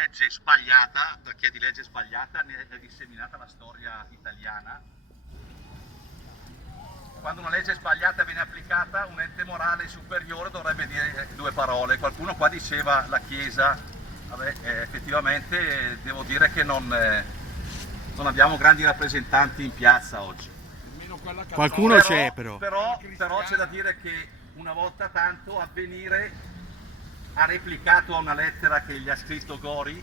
legge sbagliata, perché di legge sbagliata ne è disseminata la storia italiana. Quando una legge sbagliata viene applicata, un ente morale superiore dovrebbe dire due parole. Qualcuno qua diceva la Chiesa. Vabbè, effettivamente devo dire che non abbiamo grandi rappresentanti in piazza oggi. Qualcuno c'è però. Però c'è da dire che una volta tanto Avvenire ha replicato a una lettera che gli ha scritto Gori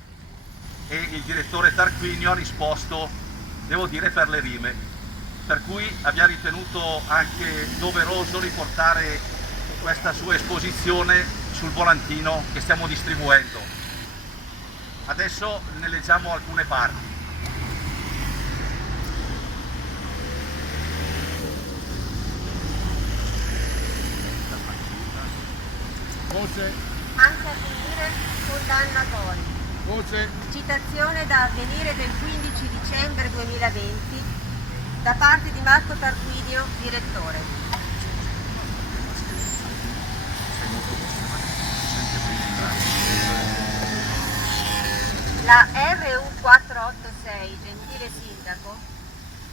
e il direttore Tarquinio ha risposto, devo dire, per le rime. Per cui abbiamo ritenuto anche doveroso riportare questa sua esposizione sul volantino che stiamo distribuendo. Adesso ne leggiamo alcune parti. Voce. Anche Avvenire condanna Gori. Voce. Citazione da Avvenire del 15 dicembre 2020 da parte di Marco Tarquinio, direttore. La RU486, gentile sindaco,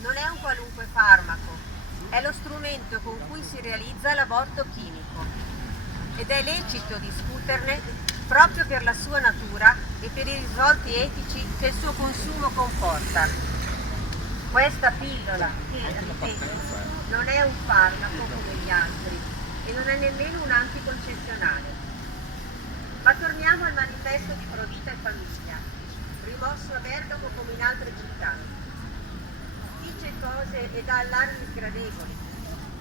non è un qualunque farmaco, è lo strumento con cui si realizza l'aborto chimico. Ed è lecito discuterne proprio per la sua natura e per i risvolti etici che il suo consumo comporta. Questa pillola, che ripeto, non è un farmaco come gli altri e non è nemmeno un anticoncezionale. Ma torniamo al manifesto di Pro Vita e Famiglia, rimosso a Bergamo come in altre città. Dice cose e dà allarmi sgradevoli.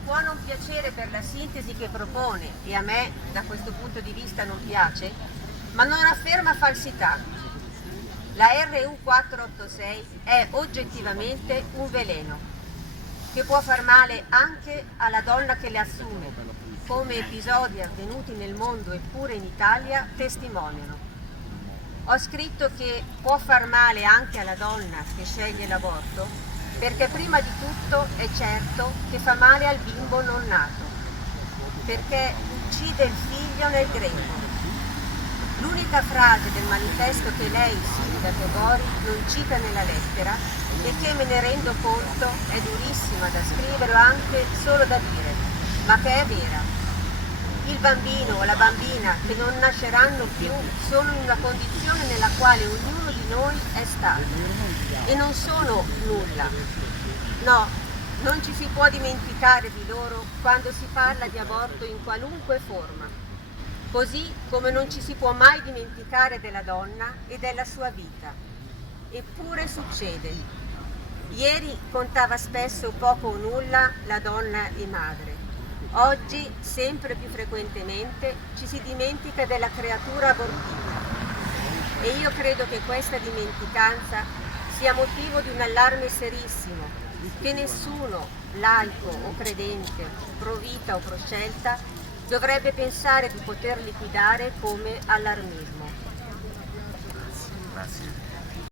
Può non piacere per la sintesi che propone, e a me da questo punto di vista non piace, ma non afferma falsità. La RU486 è oggettivamente un veleno, che può far male anche alla donna che le assume, come episodi avvenuti nel mondo e pure in Italia testimoniano. Ho scritto che può far male anche alla donna che sceglie l'aborto, perché prima di tutto è certo che fa male al bimbo non nato, perché uccide il figlio nel grembo. L'unica frase del manifesto che lei, sindaco Gori, non cita nella lettera e che me ne rendo conto è durissima da scrivere o anche solo da dire, ma che è vera. Il bambino o la bambina che non nasceranno più sono in una condizione nella quale ognuno di noi è stato. E non sono nulla. No, non ci si può dimenticare di loro quando si parla di aborto in qualunque forma. Così come non ci si può mai dimenticare della donna e della sua vita. Eppure succede. Ieri contava spesso poco o nulla la donna e madre. Oggi, sempre più frequentemente, ci si dimentica della creatura abortita. E io credo che questa dimenticanza sia motivo di un allarme serissimo, che nessuno, laico o credente, pro vita o pro scelta, dovrebbe pensare di poter liquidare come allarmismo. Grazie.